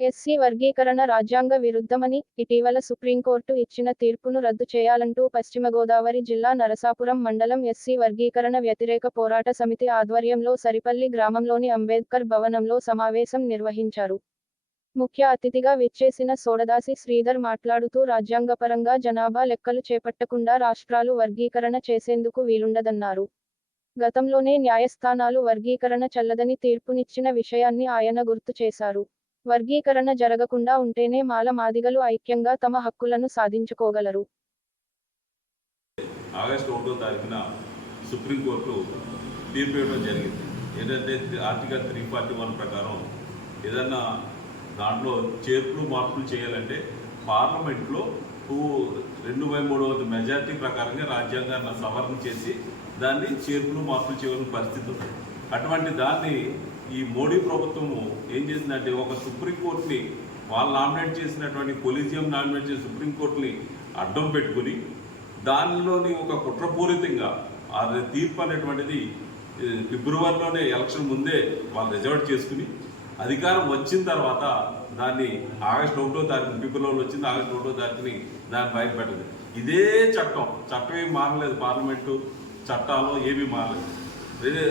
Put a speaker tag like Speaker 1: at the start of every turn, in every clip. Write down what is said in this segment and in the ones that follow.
Speaker 1: SC వర్గీకరణ రాజ్యాంగ విరుద్ధమని ఇటీవల సుప్రీంకోర్టు ఇచ్చిన తీర్పును రద్దు చేయాలంటూ పశ్చిమ గోదావరి జిల్లా నరసాపురం మండలం ఎస్సీ వర్గీకరణ వ్యతిరేక పోరాట సమితి ఆధ్వర్యంలో సరిపల్లి గ్రామంలోని అంబేద్కర్ భవనంలో సమావేశం నిర్వహించారు. ముఖ్య అతిథిగా విచ్చేసిన సోడదాసి శ్రీధర్ మాట్లాడుతూ రాజ్యాంగపరంగా జనాభా లెక్కలు చేపట్టకుండా రాష్ట్రాలు వర్గీకరణ చేసేందుకు వీలుండదన్నారు. గతంలోనే న్యాయస్థానాలు వర్గీకరణ చల్లదని తీర్పునిచ్చిన విషయాన్ని ఆయన గుర్తు చేశారు. వర్గీకరణ జరగకుండా ఉంటేనే మాల మాదిగలు ఐక్యంగా తమ హక్కులను సాధించుకోగలరు.
Speaker 2: ఆగస్టు ఒకటో తారీఖున సుప్రీంకోర్టు తీర్పు ఇవ్వడం జరిగింది. ఏంటంటే ఆర్టికల్ త్రీ ఫార్టీ వన్ ప్రకారం ఏదన్నా దాంట్లో చేర్పులు మార్పులు చేయాలంటే పార్లమెంట్లో టూ రెండు బై మూడు మెజార్టీ ప్రకారంగా రాజ్యాంగాన్ని సవరణ చేసి దాన్ని చేర్పులు మార్పులు చేయవలసిన పరిస్థితి ఉంది. అటువంటి దాన్ని ఈ మోడీ ప్రభుత్వము ఏం చేసిందంటే ఒక సుప్రీంకోర్టుని వాళ్ళు నామినేట్ చేసినటువంటి కొలీజియం నామినేట్ చేసిన సుప్రీంకోర్టుని అడ్డం పెట్టుకుని దానిలోని ఒక కుట్రపూరితంగా ఆ తీర్పు అనేటువంటిది ఫిబ్రవరిలోనే ఎలక్షన్ ముందే వాళ్ళు రిజర్వ్ చేసుకుని అధికారం వచ్చిన తర్వాత దాన్ని ఆగస్టు ఒకటో తారీఖు ఫిబ్రవరిలో వచ్చింది ఆగస్టు ఒకటో తారీఖుని దాన్ని బయట ఇదే చట్టం. చట్టం ఏమి మారలేదు పార్లమెంటు చట్టాలు ఏమీ మారలేదు.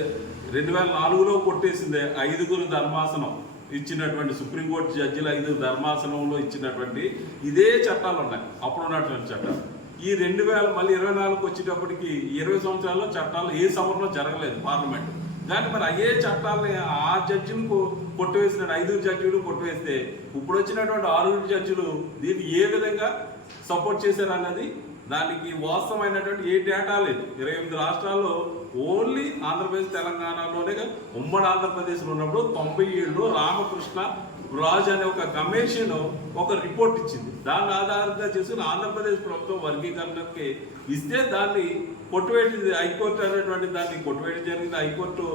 Speaker 2: రెండు వేల నాలుగులో కొట్టేసిందే ఐదుగురు ధర్మాసనం ఇచ్చినటువంటి సుప్రీంకోర్టు జడ్జిలు ఐదు ధర్మాసనంలో ఇచ్చినటువంటి ఇదే చట్టాలు ఉన్నాయి. అప్పుడు ఉన్నటువంటి చట్టాలు. ఈ రెండు వేల మళ్ళీ ఇరవై నాలుగుకి వచ్చేటప్పటికి ఇరవై సంవత్సరాల్లో చట్టాలు ఏ సవరణ జరగలేదు పార్లమెంట్. కానీ మరి అయ్యే చట్టాలని ఆ జడ్జిని కొట్టివేసిన ఐదుగురు జడ్జిలు కొట్టివేస్తే ఇప్పుడు వచ్చినటువంటి ఆరుగురు జడ్జిలు దీన్ని ఏ విధంగా సపోర్ట్ చేశారు అన్నది దానికి వాస్తవమైనటువంటి ఏ డేటా లేదు. ఇరవై ఎనిమిది రాష్ట్రాల్లో ఓన్లీ ఆంధ్రప్రదేశ్ తెలంగాణలోనే ఉమ్మడి ఆంధ్రప్రదేశ్లో ఉన్నప్పుడు తొంభై ఏళ్ళు రామకృష్ణ రాజు అనే ఒక కమిషన్ ఒక రిపోర్ట్ ఇచ్చింది. దాన్ని ఆధారంగా చేసుకుని ఆంధ్రప్రదేశ్ ప్రభుత్వం వర్గీకరణకి ఇస్తే దాన్ని కొట్టువేసింది హైకోర్టు అనేటువంటి దాన్ని కొట్టువేయడం జరిగింది. హైకోర్టు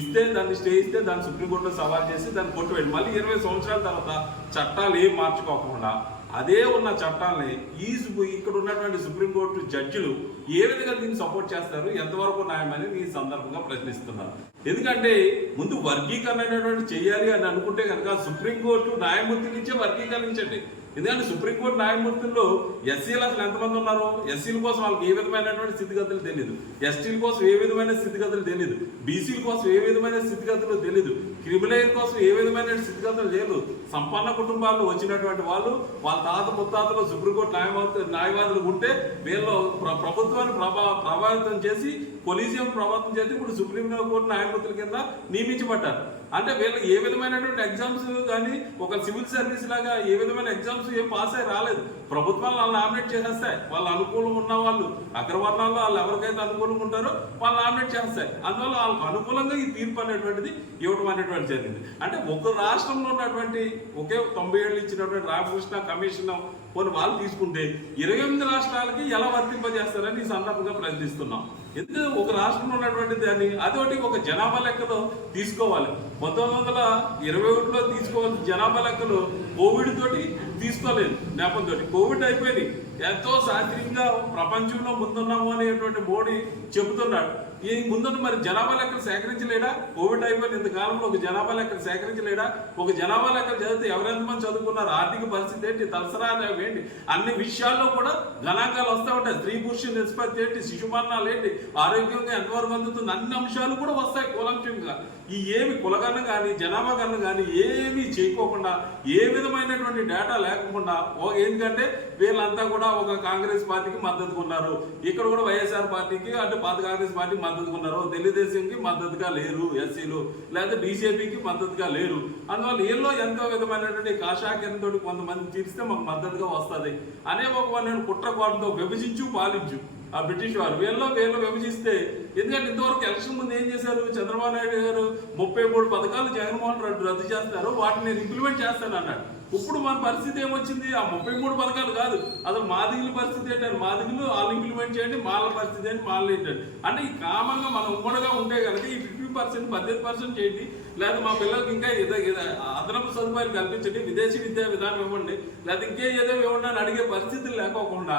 Speaker 2: ఇస్తే దాన్ని స్టే ఇస్తే దాన్ని సుప్రీంకోర్టులో సవాల్ చేసి దాన్ని కొట్టువేయండి. మళ్ళీ ఇరవై సంవత్సరాల తర్వాత చట్టాలు ఏం మార్చుకోకుండా అదే ఉన్న చట్టాలని ఈజ్ ఇక్కడ ఉన్నటువంటి సుప్రీంకోర్టు జడ్జిలు ఏ విధంగా దీన్ని సపోర్ట్ చేస్తారు ఎంతవరకు న్యాయమని ఈ సందర్భంగా ప్రశ్నిస్తున్నారు. ఎందుకంటే ముందు వర్గీకరణ అనేటువంటి చేయాలి అని అనుకుంటే కనుక సుప్రీంకోర్టు న్యాయమూర్తి నుంచే వర్గీకరించండి. ఎందుకంటే సుప్రీంకోర్టు న్యాయమూర్తుల్లో ఎస్సీలు అసలు ఎంతమంది ఉన్నారు? ఎస్సీల కోసం వాళ్ళకి ఏ విధమైనటువంటి స్థితిగతులు తెలియదు ఎస్టీల కోసం ఏ విధమైన స్థితిగతులు తెలియదు బీసీల కోసం ఏ విధమైన స్థితిగతులు తెలియదు క్రిమినల్ కోసం ఏ విధమైన స్థితిగతులు లేదు సంపన్న కుటుంబాల్లో వచ్చినటువంటి వాళ్ళు వాళ్ళ తాత ముత్తాతలు సుప్రీంకోర్టు న్యాయమూర్తి న్యాయవాదులు ఉంటే వీళ్ళు ప్రభుత్వాన్ని ప్రభా ప్రభావితం చేసి కొలీజియం ప్రభావితం చేసి ఇప్పుడు సుప్రీం కోర్టు న్యాయమూర్తుల కింద నియమించబడ్డారు. అంటే వీళ్ళు ఏ విధమైనటువంటి ఎగ్జామ్స్ కానీ ఒక సివిల్ సర్వీస్ లాగా ఏ విధమైన ఎగ్జామ్స్ ఏం పాస్ అయ్యి రాలేదు. ప్రభుత్వాలు వాళ్ళు నామినేట్ చేసేస్తాయి. వాళ్ళు అనుకూలం ఉన్న వాళ్ళు అగ్రవర్ణాల్లో వాళ్ళు ఎవరికైతే అనుకూలంగా ఉంటారో వాళ్ళు నామినేట్ చేస్తాయి అందువల్ల వాళ్ళకు అనుకూలంగా ఈ తీర్పు అనేటువంటిది ఇవ్వడం అనేటువంటి జరిగింది. అంటే ఒక రాష్ట్రంలో ఉన్నటువంటి ఒకే తొంభై ఏళ్ళు ఇచ్చినటువంటి రామకృష్ణ కమిషన్ కొన్ని వాళ్ళు తీసుకుంటే ఇరవై ఎనిమిది రాష్ట్రాలకి ఎలా వర్తింపజేస్తారని ఈ సందర్భంగా ప్రశ్నిస్తున్నాం. ఎందుకు ఒక రాష్ట్రంలో ఉన్నటువంటి దాన్ని? అదొకటి ఒక జనాభా లెక్కలో తీసుకోవాలి. పంతొమ్మిది వందల ఇరవై ఒకటిలో తీసుకోవాల్సిన జనాభా లెక్కలు కోవిడ్ తోటి తీసుకోలేదు నేపథ్యంతో కోవిడ్ అయిపోయింది. ఎంతో శాస్త్రీయంగా ప్రపంచంలో ముందున్నాము అనేటువంటి మోడీ చెబుతున్నాడు. ఈ ముందున్న మరి జనాభా లెక్కలు సేకరించలేడా? కోవిడ్ అయిపోయిన ఇంతకాలంలో ఒక జనాభా లెక్కలు సేకరించలేడా? ఒక జనాభా లెక్కలు చదివితే ఎవరెంతమంది చదువుకున్నారు? ఆర్థిక పరిస్థితి ఏంటి? తలసరా అనేవి ఏంటి? అన్ని విషయాల్లో కూడా గణాంకాలు వస్తూ ఉంటాయి. స్త్రీ పురుష నిష్పత్తి ఏంటి? శిశు మరణాలు ఏంటి? ఆరోగ్యంగా ఎంతవరకు అందుతుంది? అన్ని అంశాలు కూడా వస్తాయి కూలంకంగా. ఈ ఏమి కులగన్న కానీ జనాభా గన్న కానీ ఏమీ చేయకోకుండా ఏ విధమైనటువంటి డేటా లేకుండా ఓ- ఎందుకంటే వీళ్ళంతా కూడా ఒక కాంగ్రెస్ పార్టీకి మద్దతుగా ఉన్నారు. ఇక్కడ కూడా వైఎస్ఆర్ పార్టీకి అంటే పాత కాంగ్రెస్ పార్టీకి మద్దతుగా ఉన్నారు. తెలుగుదేశంకి మద్దతుగా లేరు ఎస్సీలు లేదా బీజేపీకి మద్దతుగా లేరు. అందువల్ల వీళ్ళు ఎంతో విధమైనటువంటి కాషాకిరణతో కొంతమంది తీరిస్తే మాకు మద్దతుగా వస్తుంది. అనే ఒక నేను కుట్రకోటంతో విభజించు పాలించు ఆ బ్రిటిష్ వారు. వీళ్ళు వీళ్ళు విభజిస్తే ఎందుకంటే ఇంతవరకు ఎలక్షన్ ముందు ఏం చేశారు? చంద్రబాబు నాయుడు గారు ముప్పై మూడు పథకాలు జగన్మోహన్ రెడ్డి రద్దు చేస్తారు. వాటిని నేను ఇంప్లిమెంట్ చేస్తాను అన్నాడు ఇప్పుడు మన పరిస్థితి ఏమొచ్చింది? ఆ ముప్పై మూడు పథకాలు కాదు. అసలు మాదిగుల పరిస్థితి ఏంటంటే మాదిగులు వాళ్ళు ఇంప్లిమెంట్ చేయండి మాల పరిస్థితి ఏంటి మాల ఏంటంటే అంటే ఈ కామన్గా మనం ఉమ్మడిగా ఉంటే కనుక ఈ ఫిఫ్టీ పర్సెంట్ పద్దెనిమిది పర్సెంట్ చేయండి. లేదా మా పిల్లలకి ఇంకా ఏదో ఏదో అదనపు సదుపాయాలు కల్పించండి విదేశీ విద్యా విధానం ఇవ్వండి. లేదా ఇంకే ఏదో ఇవ్వండి అని అడిగే పరిస్థితులు లేకోకుండా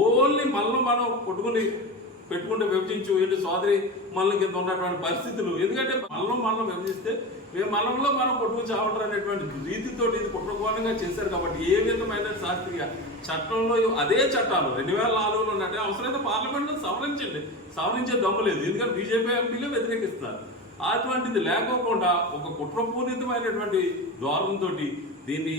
Speaker 2: ఓన్లీ మనలో మనం కొట్టుకుని పెట్టుకుంటే విభజించు ఏంటి సోదరి మనల కింద ఉన్నటువంటి పరిస్థితులు. ఎందుకంటే మనలో మనం విభజిస్తే మేము మనంలో మనం కొట్టుకు చావటం అనేటువంటి రీతితో ఇది కుట్రకోణంగా చేశారు కాబట్టి ఏ విధమైన శాస్త్రీయ చట్టంలో అదే చట్టాలు రెండు వేల నాలుగులో ఉన్నట్టే అవసరమైతే పార్లమెంట్లో సవరించండి. సవరించే దమ్ము లేదు. ఎందుకంటే బీజేపీ ఎంపీలే వ్యతిరేకిస్తారు అటువంటిది లేకోకుండా ఒక కుట్రపూరితమైనటువంటి ద్వారంతో దీన్ని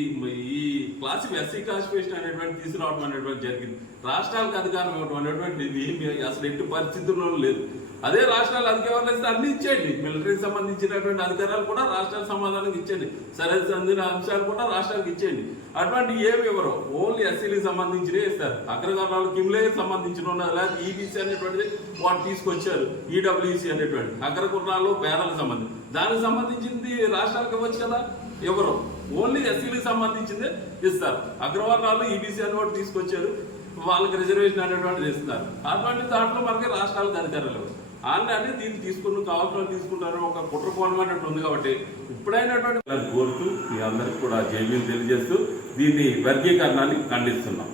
Speaker 2: ఈ క్లాసిక్ ఎస్సీ క్లాసిఫికేషన్ అనేటువంటి తీసుకురావడం అనేటువంటి జరిగింది. రాష్ట్రాలకు అధికారం ఇవ్వడం అనేటువంటి ఇది అసలు ఎట్టి పరిస్థితుల్లో లేదు. అదే రాష్ట్రాలు అధికారాలు అయితే అన్ని ఇచ్చేయండి. మిలిటరీకి సంబంధించినటువంటి అధికారాలు కూడా రాష్ట్రాల సమాధానం ఇచ్చేయండి. సరిహద్దు అందిన అంశాలు కూడా రాష్ట్రాలకు ఇచ్చేయండి. అటువంటి ఏమి ఇవ్వరు. ఓన్లీ ఎస్సీలకు సంబంధించినవి ఇస్తారు. అగ్రగణాలు కిమ్లేకి సంబంధించిన ఉన్నది లేదా ఈబీసీ అనేటువంటిది వాడు తీసుకొచ్చారు. ఈడబ్ల్యూసీ అనేటువంటి అగ్రకుర్ణాలు పేదలకు సంబంధించి. దానికి సంబంధించింది రాష్ట్రాలకు ఇవ్వచ్చు కదా? ఎవరు? ఓన్లీ ఎస్సీలకు సంబంధించిందే ఇస్తారు. అగ్రవర్ణాలు ఈబీసీ అని ఒకటి తీసుకొచ్చారు. వాళ్ళకి రిజర్వేషన్ అనేటువంటిది ఇస్తారు అటువంటి దాంట్లో మనకి రాష్ట్రాలకు అధికారులు లేవు ఆల్రెడీ దీన్ని తీసుకుని కావాల్సిన తీసుకుంటారు ఒక కుట్ర కోణం అన్నట్టు ఉంది కాబట్టి ఇప్పుడైనటువంటి కోరుతూ మీ అందరికి కూడా జైలు తెలియజేస్తూ దీన్ని వర్గీకరణాన్ని ఖండిస్తున్నాం.